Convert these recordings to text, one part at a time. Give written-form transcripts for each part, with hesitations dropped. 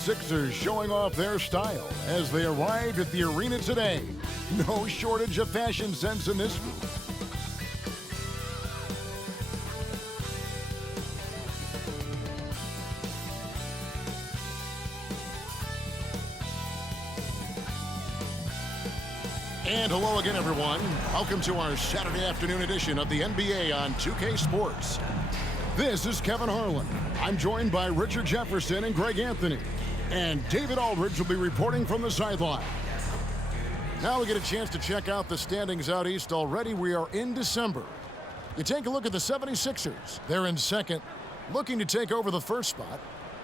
Sixers showing off their style as they arrived at the arena today. No shortage of fashion sense in this group. And hello again, everyone. Welcome to our Saturday afternoon edition of the NBA on 2K Sports. This is Kevin Harlan. I'm joined by Richard Jefferson and Greg Anthony. And David Aldridge will be reporting from the sideline. Now we get a chance to check out the standings out east already. We are in December. You take a look at the 76ers. They're in second, looking to take over the first spot.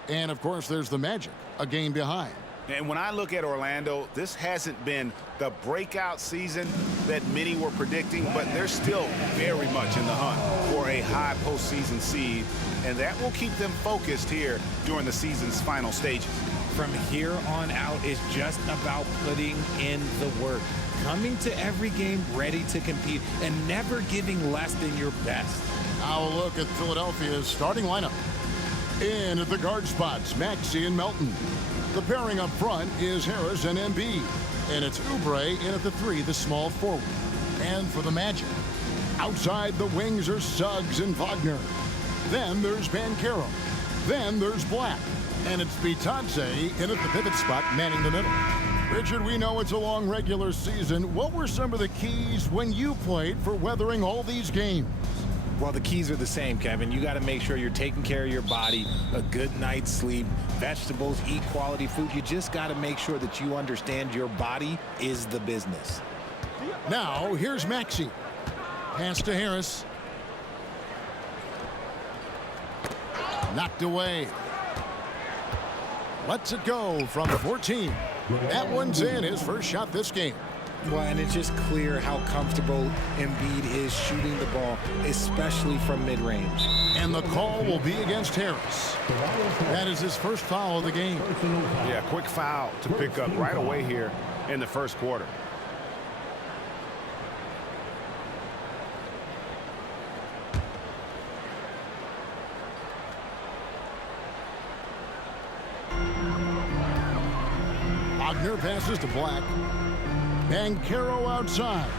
And, of course, there's the Magic, a game behind. And when I look at Orlando, this hasn't been the breakout season that many were predicting, but they're still very much in the hunt for a high postseason seed, and that will keep them focused here during the season's final stages. From here on out, it's just about putting in the work, coming to every game ready to compete, and never giving less than your best. Now a look at Philadelphia's starting lineup. In at the guard spots, Maxey and Melton. The pairing up front is Harris and Embiid. And it's Oubre in at the 3, the small forward. And for the Magic, outside the wings are Suggs and Wagner. Then there's Banchero. Then there's Black. And it's Bitadze in at the pivot spot, manning the middle. Richard, we know it's a long regular season. What were some of the keys when you played for weathering all these games? Well, the keys are the same, Kevin. You got to make sure you're taking care of your body, a good night's sleep, vegetables, eat quality food. You just got to make sure that you understand your body is the business. Now, here's Maxey. Pass to Harris. Knocked away. Lets it go from 14. That one's in, his first shot this game. Well, and it's just clear how comfortable Embiid is shooting the ball, especially from mid-range. And the call will be against Harris. That is his first foul of the game. Yeah, quick foul to pick up right away here in the first quarter. Wagner passes to Black. Banchero outside.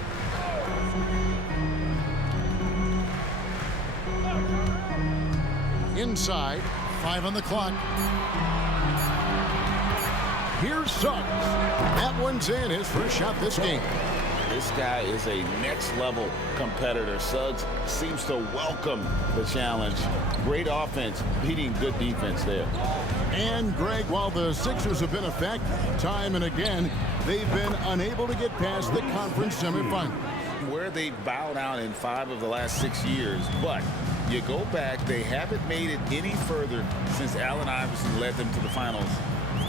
Inside, 5 on the clock. Here's Suggs. That one's in, his first shot this game. This guy is a next-level competitor. Suggs seems to welcome the challenge. Great offense, beating good defense there. And, Greg, while the Sixers have been a factor time and again, they've been unable to get past the conference semifinals. Where they bowed out in 5 of the last 6 years, but you go back, they haven't made it any further since Allen Iverson led them to the finals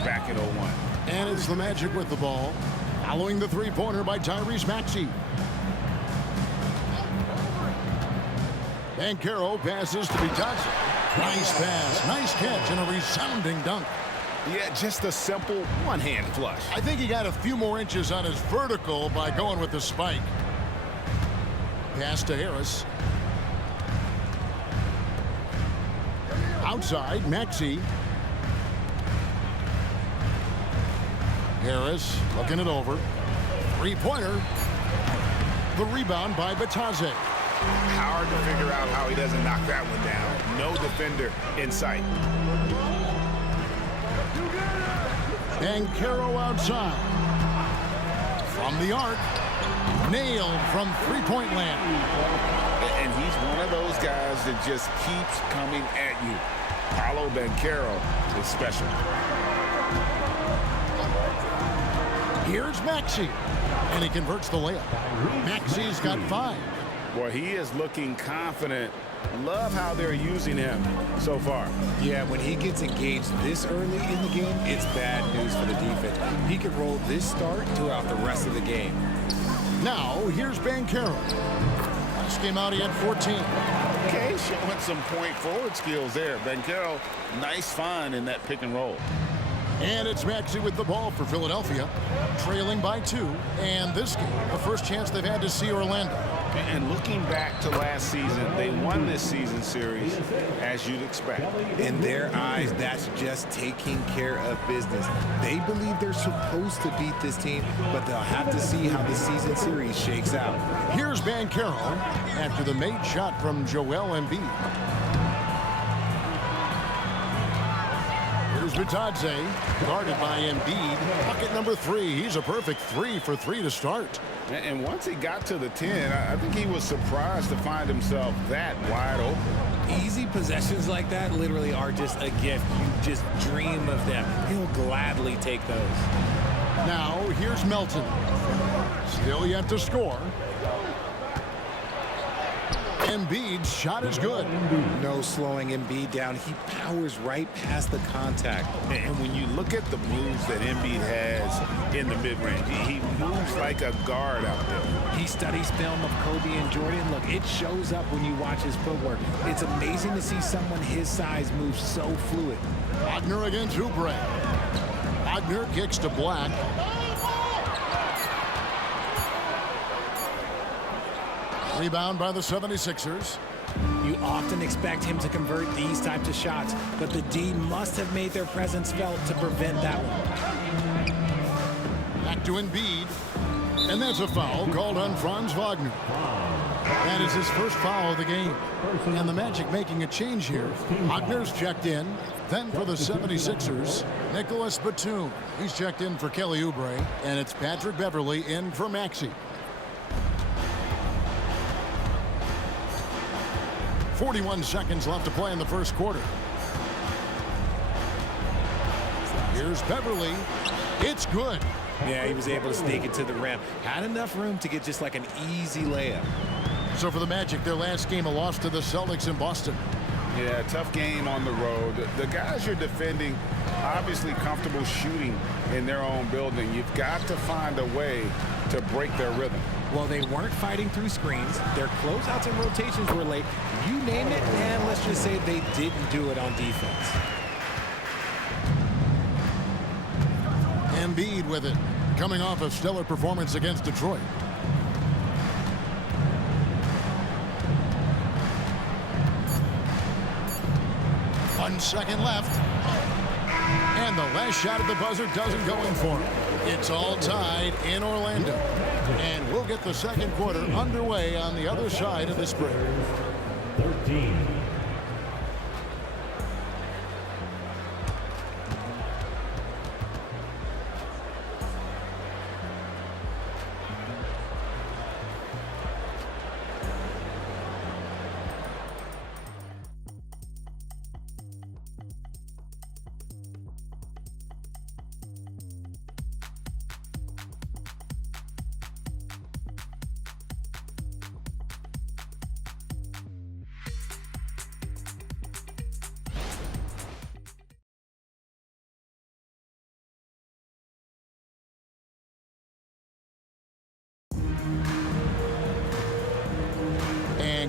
back in 01. And it's the Magic with the ball, following the three-pointer by Tyrese Maxey. Banchero passes to Bitadze. Nice pass, nice catch, and a resounding dunk. Yeah, just a simple one-hand flush. I think he got a few more inches on his vertical by going with the spike. Pass to Harris. Outside, Maxey. Harris looking it over. Three-pointer. The rebound by Bitadze. Hard to figure out how he doesn't knock that one down. No defender in sight. Banchero outside. From the arc. Nailed from three-point land. And he's one of those guys that just keeps coming at you. Paolo Banchero is special. Here's Maxey. And he converts the layup. Maxey's got 5. Boy, he is looking confident. Love how they're using him so far. Yeah, when he gets engaged this early in the game, it's bad news for the defense. He could roll this start throughout the rest of the game. Now, here's Banchero. Last game out, he had 14. Okay, showing some point forward skills there. Banchero, nice find in that pick and roll. And it's Maxey with the ball for Philadelphia, trailing by 2. And this game, the first chance they've had to see Orlando. And looking back to last season, they won this season series, as you'd expect. In their eyes, that's just taking care of business. They believe they're supposed to beat this team, but they'll have to see how the season series shakes out. Here's Banchero after the made shot from Joel Embiid. Here's Bitadze, guarded by Embiid. Bucket number 3. He's a perfect 3 for 3 to start. And once he got to the 10, I think he was surprised to find himself that wide open. Easy possessions like that literally are just a gift. You just dream of them. He'll gladly take those. Now, here's Melton. Still yet to score. Embiid's shot is good. No slowing Embiid down. He powers right past the contact. And when you look at the moves that Embiid has in the mid-range, he moves like a guard out there. He studies film of Kobe and Jordan. Look, it shows up when you watch his footwork. It's amazing to see someone his size move so fluid. Wagner against Oubre. Wagner kicks to Black. Rebound by the 76ers. You often expect him to convert these types of shots, but the D must have made their presence felt to prevent that one. Back to Embiid. And that's a foul called on Franz Wagner. That is his first foul of the game. And the Magic making a change here. Wagner's checked in. Then for the 76ers, Nicholas Batum. He's checked in for Kelly Oubre. And it's Patrick Beverley in for Maxey. 41 seconds left to play in the first quarter. Here's Beverley. It's good. Yeah, he was able to sneak it to the rim. Had enough room to get just like an easy layup. So for the Magic, their last game, a loss to the Celtics in Boston. Yeah, tough game on the road. The guys you're defending, obviously comfortable shooting in their own building. You've got to find a way to break their rhythm. Well, they weren't fighting through screens. Their closeouts and rotations were late. You name it, and let's just say they didn't do it on defense. Embiid with it, coming off a stellar performance against Detroit. One second left. And the last shot at the buzzer doesn't go in for him. It's all tied in Orlando. And we'll get the second quarter underway on the other side of this break. 13.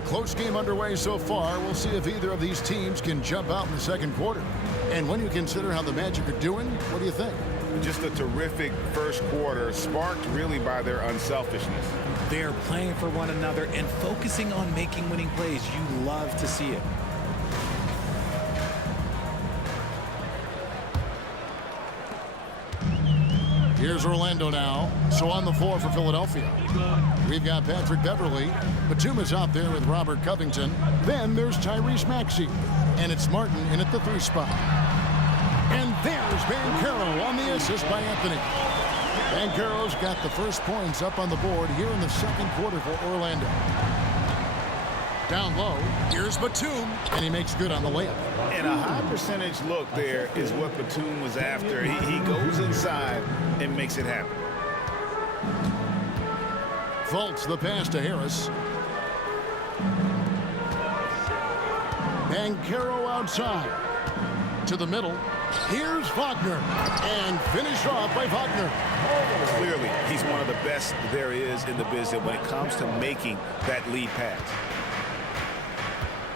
Close game underway so far. We'll see if either of these teams can jump out in the second quarter. And when you consider how the Magic are doing, what do you think? Just a terrific first quarter, sparked really by their unselfishness. They're playing for one another and focusing on making winning plays. You love to see it. Here's Orlando now. So on the floor for Philadelphia, we've got Patrick Beverley. Batum is out there with Robert Covington. Then there's Tyrese Maxey. And it's Martin in at the 3 spot. And there's Banchero on the assist by Anthony. Banchero's got the first points up on the board here in the second quarter for Orlando. Down low, here's Batum, and he makes good on the layup. And a high percentage look there is what Batum was after. He goes inside and makes it happen. Fultz the pass to Harris. Banchero outside. To the middle. Here's Wagner. And finished off by Wagner. Clearly, he's one of the best there is in the business when it comes to making that lead pass.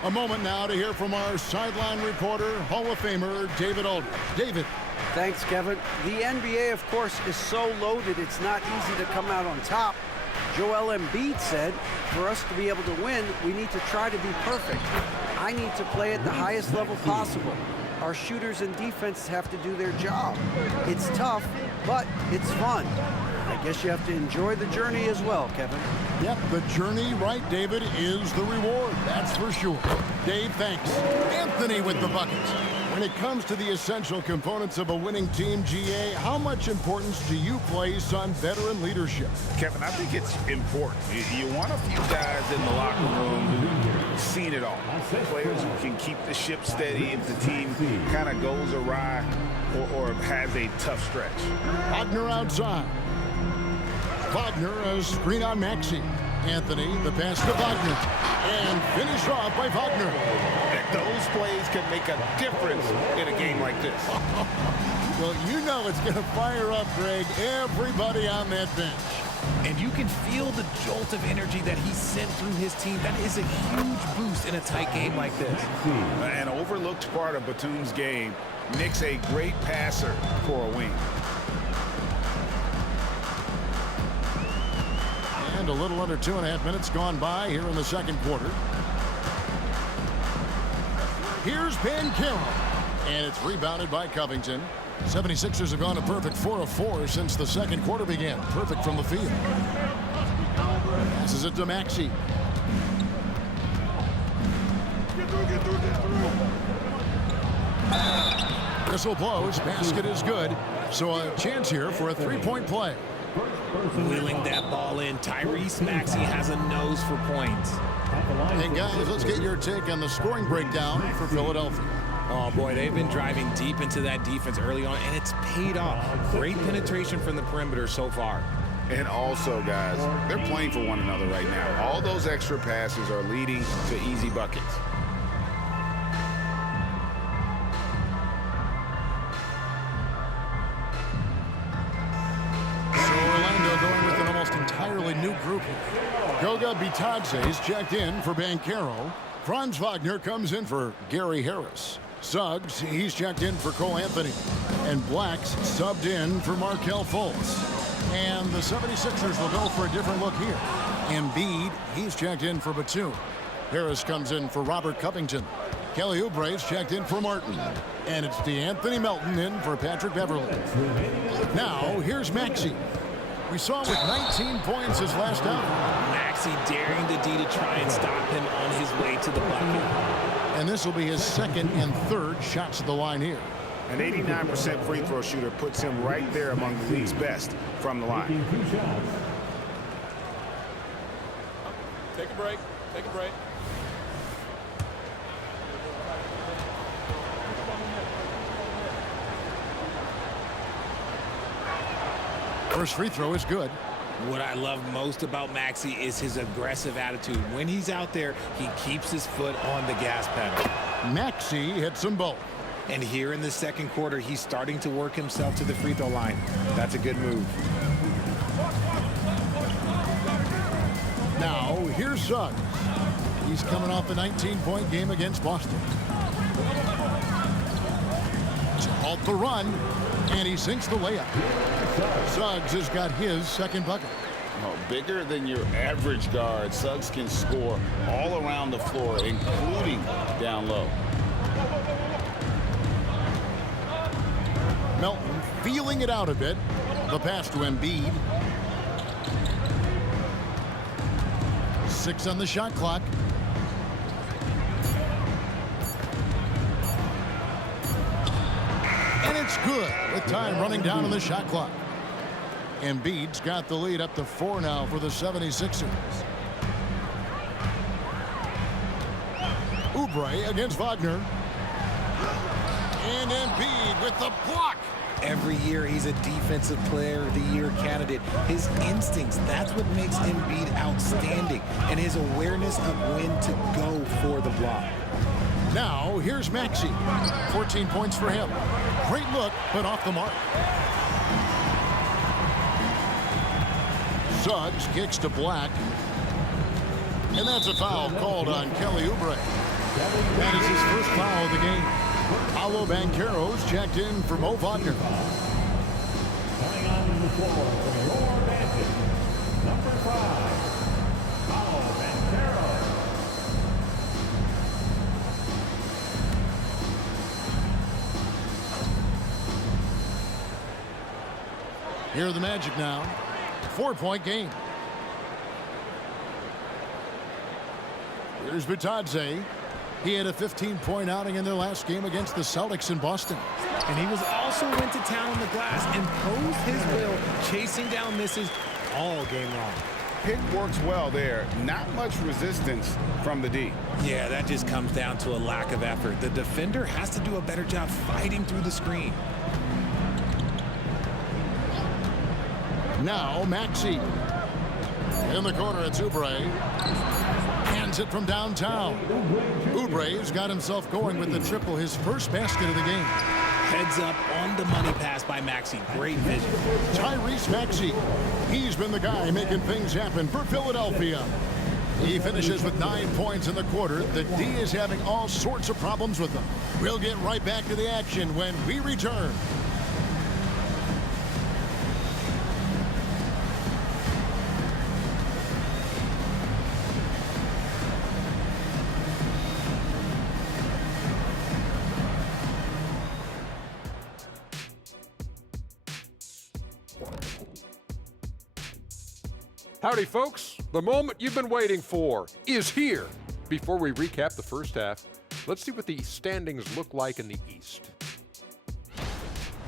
A moment now to hear from our sideline reporter, Hall of Famer David Aldridge. David, Thanks, Kevin. The NBA, of course, is so loaded, it's not easy to come out on top. Joel Embiid said, for us to be able to win, we need to try to be perfect. I need to play at the highest level possible. Our shooters and defense have to do their job. It's tough, but it's fun. I guess you have to enjoy the journey as well, Kevin. Yep, the journey, right, David, is the reward. That's for sure. Dave, thanks. Anthony with the buckets. When it comes to the essential components of a winning team, GA, how much importance do you place on veteran leadership? Kevin, I think it's important. You want a few guys in the locker room who've seen it all. Players who can keep the ship steady if the team kind of goes awry or has a tough stretch. Wagner outside. Wagner, a screen on Maxey. Anthony, the pass to Wagner. And finished off by Wagner. Those plays can make a difference in a game like this. Well, you know it's going to fire up, Greg, everybody on that bench. And you can feel the jolt of energy that he sent through his team. That is a huge boost in a tight game like this. An overlooked part of Batum's game. Nick's a great passer for a wing. And a little under 2.5 minutes gone by here in the second quarter. Here's Banchero, and it's rebounded by Covington. 76ers have gone a perfect 4 of 4 since the second quarter began. Perfect from the field. Passes it to Maxey. Whistle blows. Basket is good. So a chance here for a three-point play. Wheeling that ball in. Tyrese Maxey has a nose for points. Hey, guys, let's get your take on the scoring breakdown for Philadelphia. Oh, boy, they've been driving deep into that defense early on, and it's paid off. Great penetration from the perimeter so far. And also, guys, they're playing for one another right now. All those extra passes are leading to easy buckets. Entirely new group here. Goga Bitadze is checked in for Banchero. Franz Wagner comes in for Gary Harris. Suggs, he's checked in for Cole Anthony. And Black's subbed in for Markelle Fultz. And the 76ers will go for a different look here. Embiid, he's checked in for Batum. Harris comes in for Robert Covington. Kelly Oubre's checked in for Martin. And it's DeAnthony Melton in for Patrick Beverley. Now, here's Maxey. We saw him with 19 points his last out. Maxey daring the D to try and stop him on his way to the bucket. And this will be his second and third shots at the line here. An 89% free throw shooter puts him right there among the league's best from the line. Take a break. Take a break. First free throw is good. What I love most about Maxey is his aggressive attitude. When he's out there, he keeps his foot on the gas pedal. Maxey hits them both. And here in the second quarter, he's starting to work himself to the free throw line. That's a good move. Now, here's Suggs. He's coming off a 19-point game against Boston. To halt the run, and he sinks the layup. Suggs has got his second bucket. Oh, bigger than your average guard, Suggs can score all around the floor, including down low. Melton feeling it out a bit. The pass to Embiid. 6 on the shot clock. And it's good with time running down on the shot clock. Embiid's got the lead up to 4 now for the 76ers. Oubre against Wagner. And Embiid with the block. Every year he's a defensive player of the year candidate. His instincts, that's what makes Embiid outstanding. And his awareness of when to go for the block. Now here's Maxey. 14 points for him. Great look, but off the mark. Suggs kicks to Black. And that's a foul called on Kelly Oubre. That is his first foul of the game. Paolo Banchero's checked in for Mo Wagner. Coming on the floor for your Magic, number 5, Paolo Banchero. Here are the Magic now. 4-point game. Here's Bitadze. He had a 15-point outing in their last game against the Celtics in Boston. And he was also went to town on the glass and posed his will, chasing down misses all game long. Pick works well there. Not much resistance from the D. Yeah, that just comes down to a lack of effort. The defender has to do a better job fighting through the screen. Now Maxey. In the corner, it's Oubre. Hands it from downtown. Oubre's got himself going with the triple, his first basket of the game. Heads up on the money pass by Maxey. Great vision. Tyrese Maxey. He's been the guy making things happen for Philadelphia. He finishes with 9 points in the quarter. The D is having all sorts of problems with them. We'll get right back to the action when we return. Howdy, folks. The moment you've been waiting for is here. Before we recap the first half, let's see what the standings look like in the East.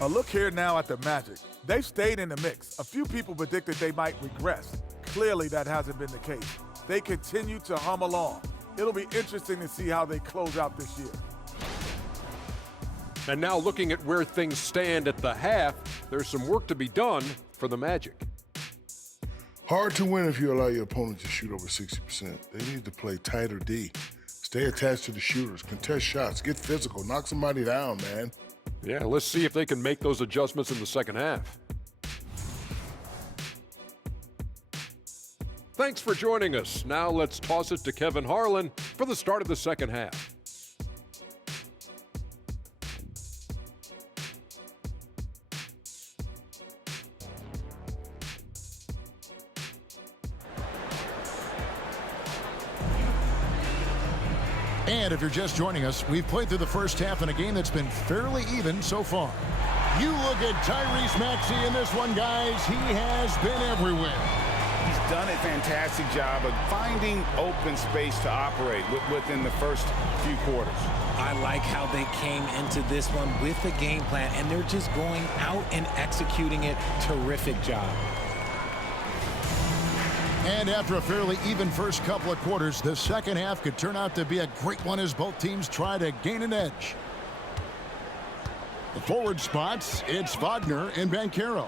A look here now at the Magic. They've stayed in the mix. A few people predicted they might regress. Clearly, that hasn't been the case. They continue to hum along. It'll be interesting to see how they close out this year. And now looking at where things stand at the half, there's some work to be done for the Magic. Hard to win if you allow your opponent to shoot over 60%. They need to play tighter D. Stay attached to the shooters, contest shots, get physical, knock somebody down, man. Yeah, let's see if they can make those adjustments in the second half. Thanks for joining us. Now let's toss it to Kevin Harlan for the start of the second half. And if you're just joining us, we've played through the first half in a game that's been fairly even so far. You look at Tyrese Maxey in this one, guys. He has been everywhere. He's done a fantastic job of finding open space to operate within the first few quarters. I like how they came into this one with a game plan, and they're just going out and executing it. Terrific job. And after a fairly even first couple of quarters, the second half could turn out to be a great one as both teams try to gain an edge. The forward spots, it's Wagner and Banchero.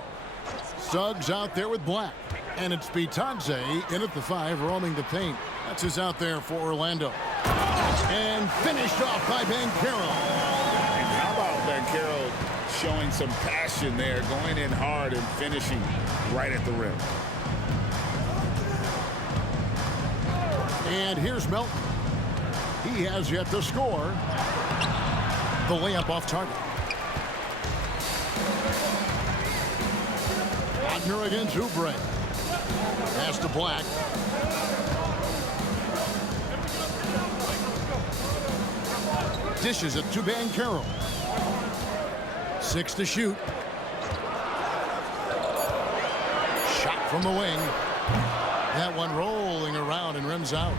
Suggs out there with Black. And it's Bitadze in at the 5, roaming the paint. That's who's out there for Orlando. And finished off by Banchero. And how about Banchero showing some passion there, going in hard and finishing right at the rim. And here's Melton. He has yet to score. The layup off target. Wagner against Oubre. Pass to Black. Dishes it to Banchero. 6 to shoot. Shot from the wing. That one rolling around and rims out.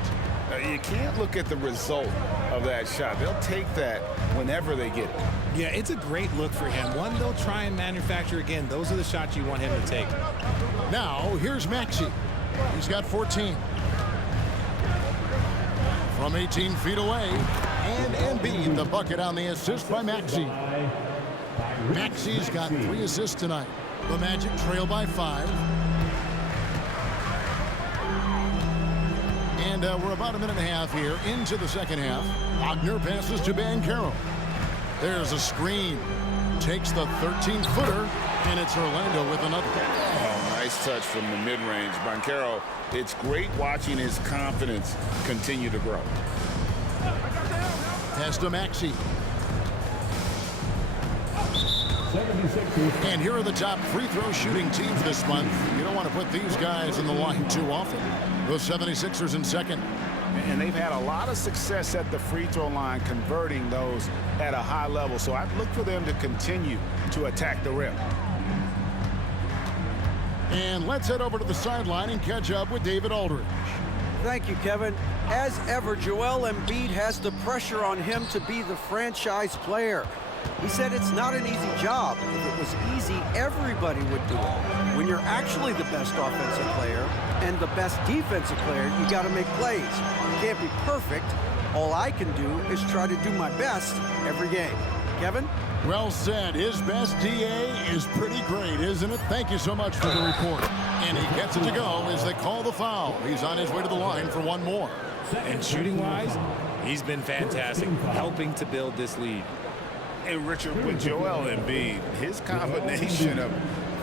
You can't look at the result of that shot. They'll take that whenever they get it. Yeah, it's a great look for him. One they'll try and manufacture again. Those are the shots you want him to take. Now, here's Maxey. He's got 14. From 18 feet away. And Embiid, the bucket on the assist by Maxey. Maxey's got 3 assists tonight. The Magic trail by 5. And we're about a minute and a half here into the second half. Wagner passes to Banchero. There's a screen. Takes the 13-footer, and it's Orlando with another. Oh, nice touch from the mid-range. Banchero, it's great watching his confidence continue to grow. Pass to Maxey. And here are the top free throw shooting teams this month. You don't want to put these guys in the line too often. The 76ers in second. And they've had a lot of success at the free throw line converting those at a high level. So I'd look for them to continue to attack the rim. And let's head over to the sideline and catch up with David Aldridge. Thank you, Kevin. As ever, Joel Embiid has the pressure on him to be the franchise player. He said it's not an easy job. If it was easy, everybody would do it. When you're actually the best offensive player and the best defensive player, you got to make plays. You can't be perfect. All I can do is try to do my best every game. Kevin? Well said. His best DA is pretty great, isn't it? Thank you so much for the report. And he gets it to go as they call the foul. He's on his way to the line for one more. And shooting-wise, he's been fantastic, helping to build this lead. And Richard, with Joel Embiid, his combination of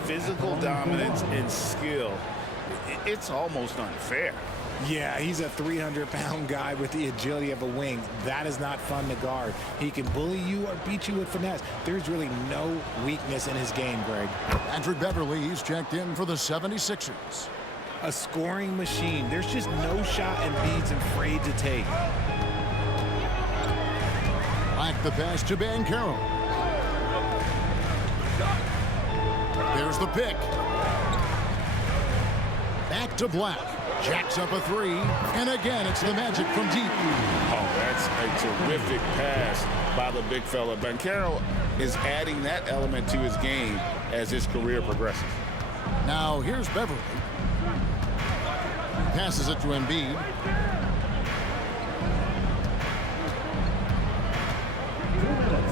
physical dominance and skill, it's almost unfair. Yeah, he's a 300-pound guy with the agility of a wing. That is not fun to guard. He can bully you or beat you with finesse. There's really no weakness in his game, Greg. Patrick Beverly, he's checked in for the 76ers. A scoring machine. There's just no shot Embiid's afraid to take. Black the pass to Banchero. There's the pick. Back to Black. Jacks up a three, and again, it's the Magic from deep. Oh, that's a terrific pass by the big fella. Banchero is adding that element to his game as his career progresses. Now, here's Beverly. Passes it to Embiid.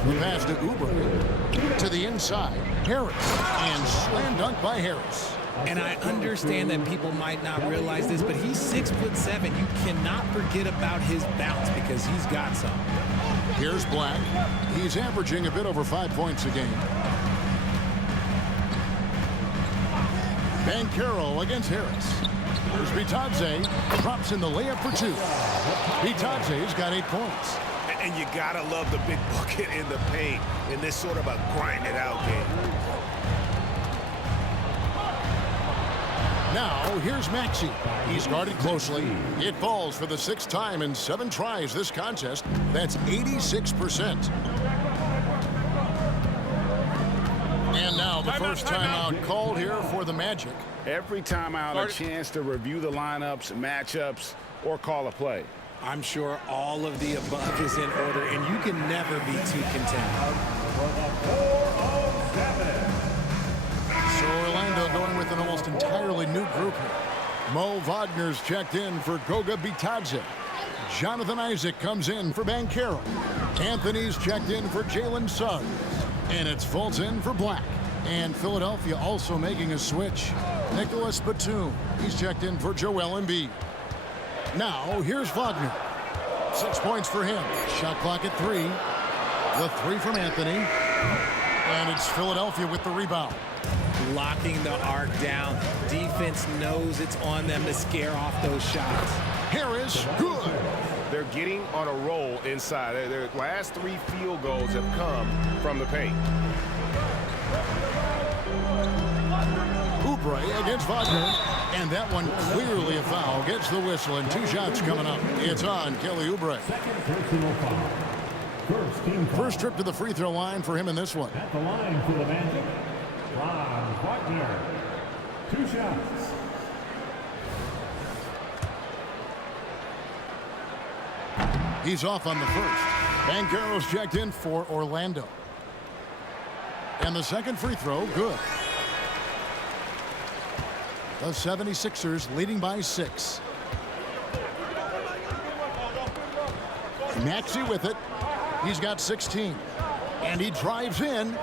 The pass to Oubre. To the inside. Harris. And slam dunk by Harris. And I understand that people might not realize this, but he's 6'7". You cannot forget about his bounce because he's got some. Here's Black. He's averaging a bit over 5 points a game. Banchero against Harris. Here's Bitadze. Drops in the layup for two. Bitadze's got 8 points. And you gotta love the big bucket in the paint in this sort of a grind-it-out game. Now, here's Maxey. He's guarded closely. It falls for the 6th time in 7 tries this contest. That's 86%. And now the first timeout called here for the Magic. Every timeout, a chance to review the lineups, matchups, or call a play. I'm sure all of the above is in order, and you can never be too content. So Orlando going with an almost entirely new group here. Mo Wagner's checked in for Goga Bitadze. Jonathan Isaac comes in for Banchero. Anthony's checked in for Jalen Suggs. And it's Fulton for Black. And Philadelphia also making a switch. Nicholas Batum. He's checked in for Joel Embiid. Now, here's Wagner. 6 points for him. Shot clock at 3. The 3 from Anthony. And it's Philadelphia with the rebound. Locking the arc down. Defense knows it's on them to scare off those shots. Harris, good. They're getting on a roll inside. Their last 3 field goals have come from the paint. Oubre against Wagner. And that one clearly a foul. Gets the whistle and 2 shots coming up. It's on Kelly Oubre. First trip to the free throw line for him in this one. At the line for the Magic, Ron Wagner. 2 shots. He's off on the first. Banchero's checked in for Orlando. And the second free throw, good. The 76ers leading by 6. Maxey with it. He's got 16. And he drives in.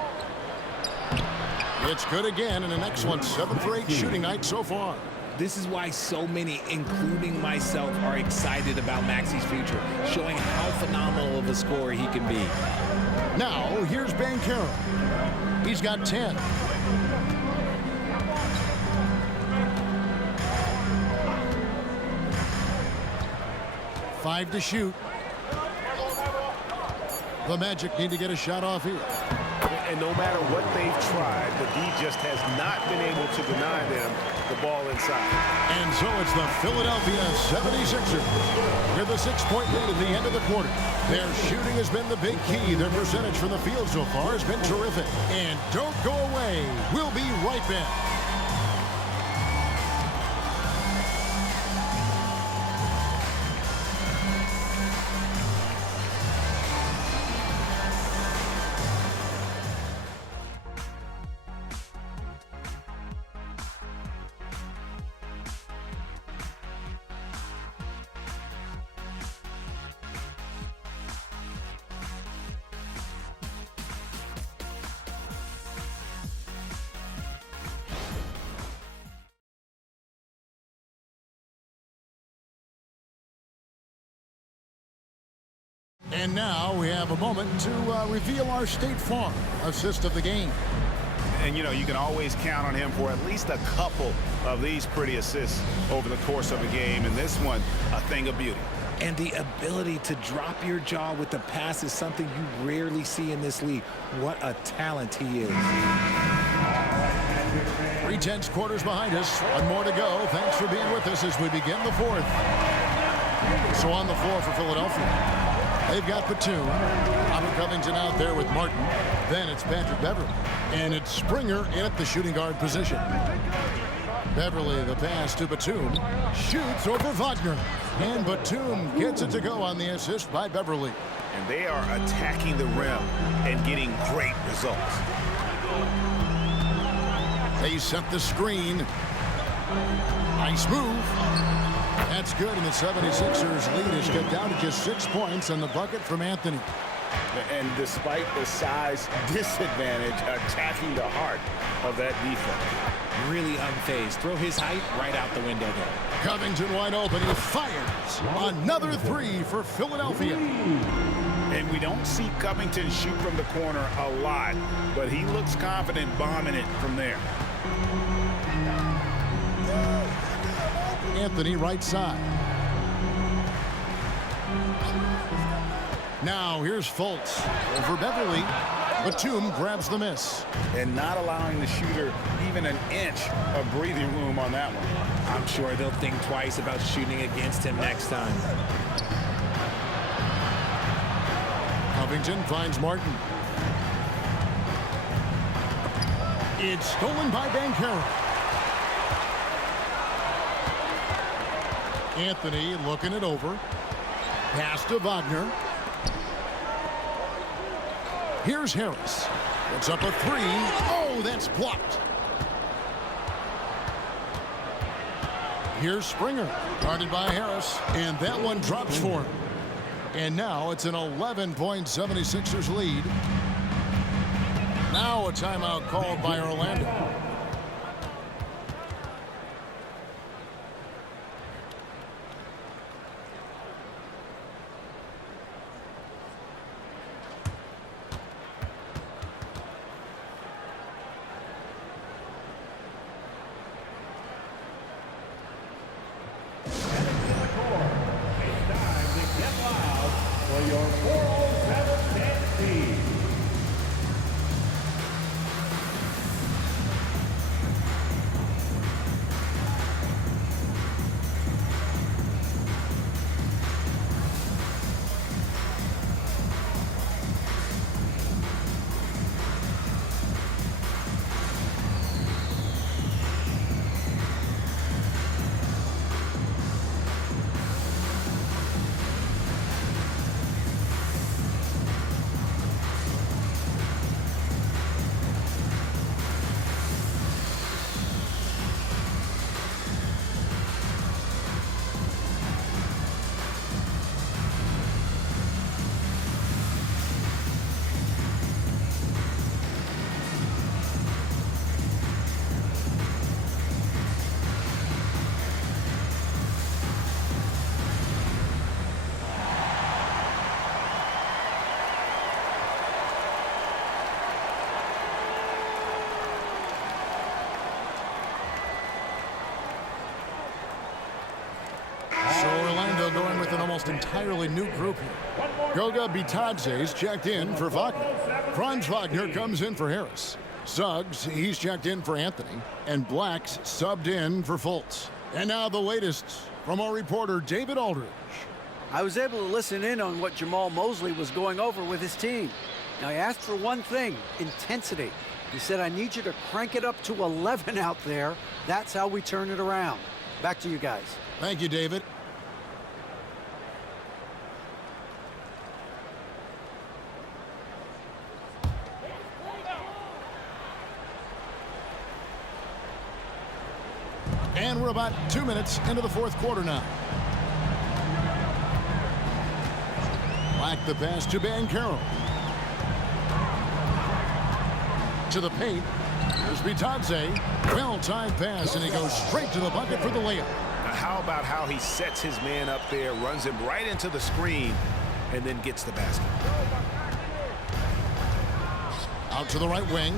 It's good again, and an excellent 7 for 8 shooting night so far. This is why so many, including myself, are excited about Maxey's future, showing how phenomenal of a scorer he can be. Now, here's Banchero. He's got 10. Five to shoot. The Magic need to get a shot off here. And no matter what they've tried, the D just has not been able to deny them the ball inside. And so it's the Philadelphia 76ers with a 6-point lead at the end of the quarter. Their shooting has been the big key. Their percentage from the field so far has been terrific. And don't go away. We'll be right back. And now we have a moment to reveal our State Farm assist of the game. And, you know, you can always count on him for at least a couple of these pretty assists over the course of a game. And this one, a thing of beauty. And the ability to drop your jaw with the pass is something you rarely see in this league. What a talent he is. 3/10 quarters behind us. One more to go. Thanks for being with us as we begin the fourth. So on the floor for Philadelphia, they've got Batum, Robert Covington out there with Martin. Then it's Patrick Beverley. And it's Springer in at the shooting guard position. Beverley, the pass to Batum, shoots over Wagner. And Batum gets it to go on the assist by Beverley. And they are attacking the rim and getting great results. They set the screen. Nice move. That's good, and the 76ers lead is cut down to just 6 points on the bucket from Anthony. And despite the size disadvantage, attacking the heart of that defense. Really unfazed. Throw his height right out the window there. Covington wide open. He fires. Another three for Philadelphia. And we don't see Covington shoot from the corner a lot, but he looks confident bombing it from there. Anthony right side. Now here's Fultz over Beverley. Batum grabs the miss. And not allowing the shooter even an inch of breathing room on that one. I'm sure they'll think twice about shooting against him next time. Covington finds Martin. It's stolen by Banchero. Anthony looking it over. Pass to Wagner. Here's Harris. It's up a three. Oh, that's blocked. Here's Springer. Guarded by Harris. And that one drops for him. And now it's an 11-point 76ers lead. Now a timeout called by Orlando. with an almost entirely new group here. Goga Bitadze's checked in for Wagner. Franz Wagner comes in for Harris. Suggs, he's checked in for Anthony. And Black's subbed in for Fultz. And now the latest from our reporter, David Aldridge. I was able to listen in on what Jamal Mosley was going over with his team. Now, he asked for one thing, intensity. He said, I need you to crank it up to 11 out there. That's how we turn it around. Back to you guys. Thank you, David. And we're about 2 minutes into the fourth quarter now. Black the pass to Banchero. To the paint. There's Bitadze. Well-timed pass, and he goes straight to the bucket for the layup. Now, how about how he sets his man up there, runs him right into the screen, and then gets the basket. Out to the right wing.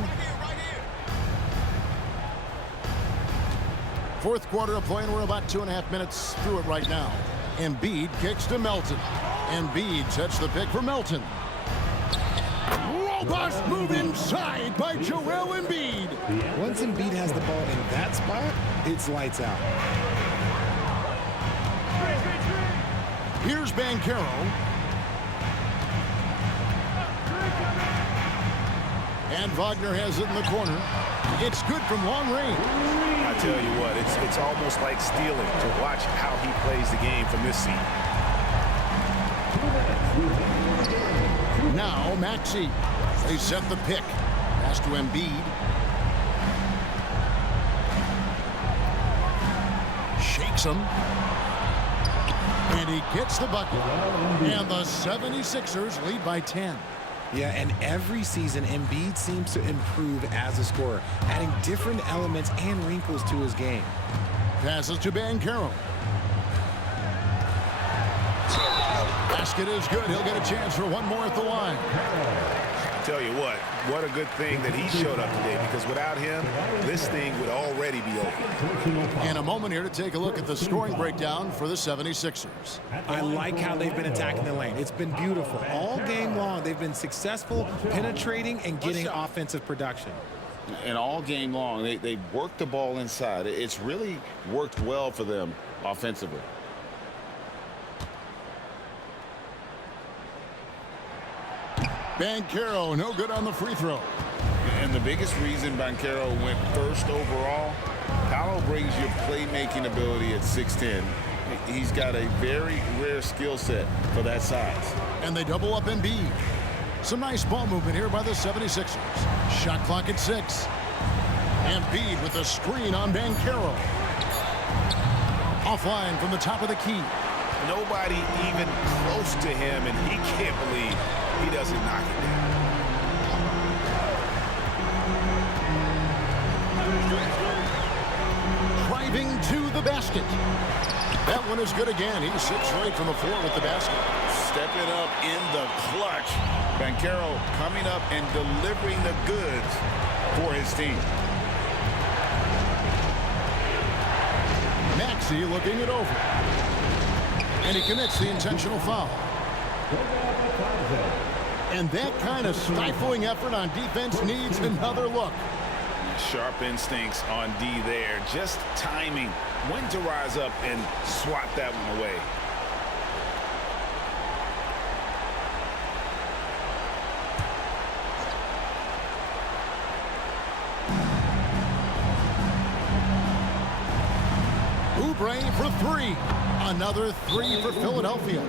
Fourth quarter of play, and we're about 2.5 minutes through it right now. Embiid kicks to Melton. Embiid sets the pick for Melton. Robust move inside by Joel Embiid. Once Embiid has the ball in that spot, it's lights out. Here's Banchero. And Wagner has it in the corner. It's good from long range. I tell you what, it's almost like stealing to watch how he plays the game from this seat. Now Maxey. They set the pick. Pass to Embiid. Shakes him. And he gets the bucket. And the 76ers lead by 10. Yeah, and every season, Embiid seems to improve as a scorer, adding different elements and wrinkles to his game. Passes to Banchero. Basket is good. He'll get a chance for one more at the line. I tell you what a good thing that he showed up today, because without him, this thing would already be over. In a moment here to take a look at the scoring breakdown for the 76ers. I like how they've been attacking the lane. It's been beautiful. All game long, they've been successful penetrating and getting offensive production. And all game long, they worked the ball inside. It's really worked well for them offensively. Banchero, no good on the free throw. And the biggest reason Banchero went first overall, Paolo brings you playmaking ability at 6'10". He's got a very rare skill set for that size. And they double up Embiid. Some nice ball movement here by the 76ers. Shot clock at 6. Embiid with a screen on Banchero. Offline from the top of the key. Nobody even close to him, and he can't believe he doesn't knock it down. Driving to the basket. That one is good again. He sits right from the floor with the basket. Stepping up in the clutch. Banchero coming up and delivering the goods for his team. Maxey looking it over. And he commits the intentional foul. And that kind of stifling effort on defense needs another look. Sharp instincts on D there. Just timing when to rise up and swat that one away. Oubre for 3. Another 3 for Philadelphia.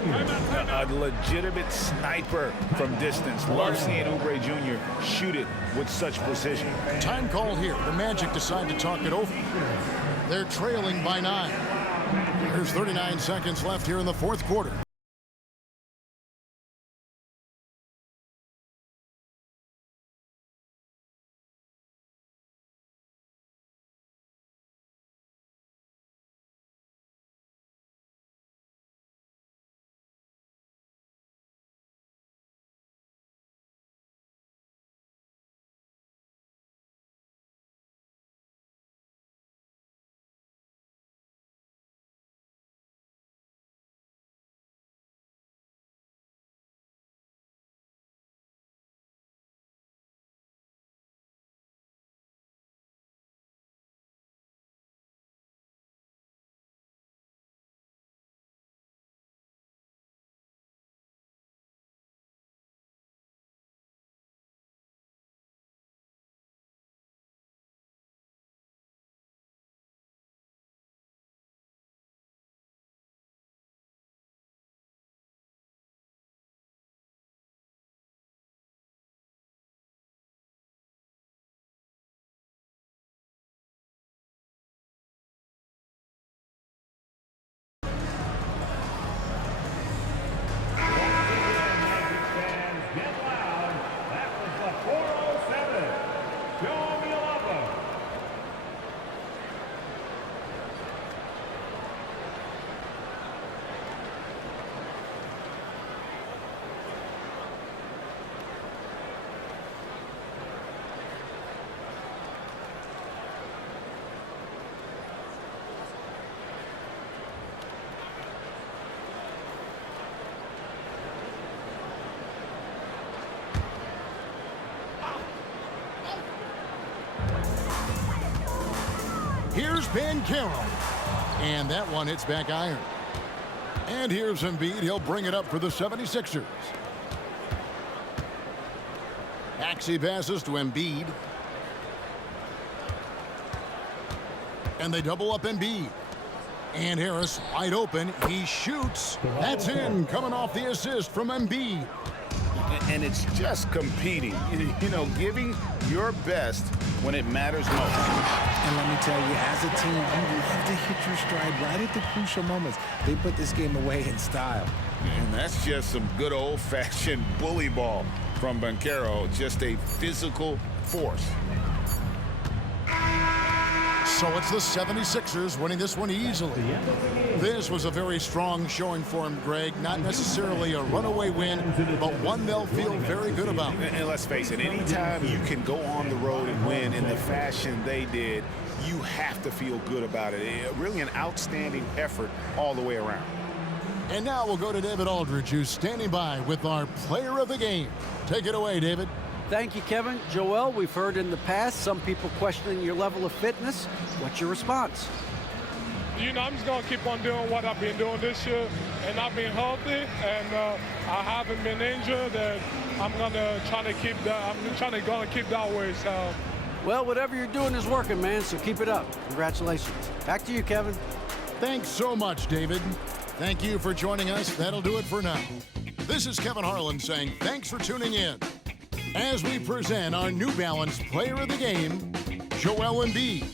A legitimate sniper from distance. Love seeing Oubre Jr. shoot it with such precision. Time call here. The Magic decide to talk it over. They're trailing by 9. There's 39 seconds left here in the fourth quarter. Here's Banchero. And that one hits back iron. And here's Embiid. He'll bring it up for the 76ers. Maxey passes to Embiid. And they double up Embiid. And Harris wide open. He shoots. That's in. Coming off the assist from Embiid. And it's just competing. You know, giving your best when it matters most. And let me tell you, as a team, you love to hit your stride right at the crucial moments. They put this game away in style. And that's just some good old-fashioned bully ball from Banchero. Just a physical force. So it's the 76ers winning this one easily. This was a very strong showing for him, Greg. Not necessarily a runaway win, but one they'll feel very good about. And let's face it, anytime you can go on the road and win in the fashion they did, you have to feel good about it. Really an outstanding effort all the way around. And now we'll go to David Aldridge, who's standing by with our player of the game. Take it away, David. Thank you, Kevin. Joel, we've heard in the past some people questioning your level of fitness. What's your response? You know, I'm just going to keep on doing what I've been doing this year, and I've been healthy, and I haven't been injured, and I'm going to try to keep that. I'm trying to keep that way. So. Well, whatever you're doing is working, man, so keep it up. Congratulations. Back to you, Kevin. Thanks so much, David. Thank you for joining us. That'll do it for now. This is Kevin Harlan saying thanks for tuning in as we present our New Balance Player of the Game, Joel Embiid.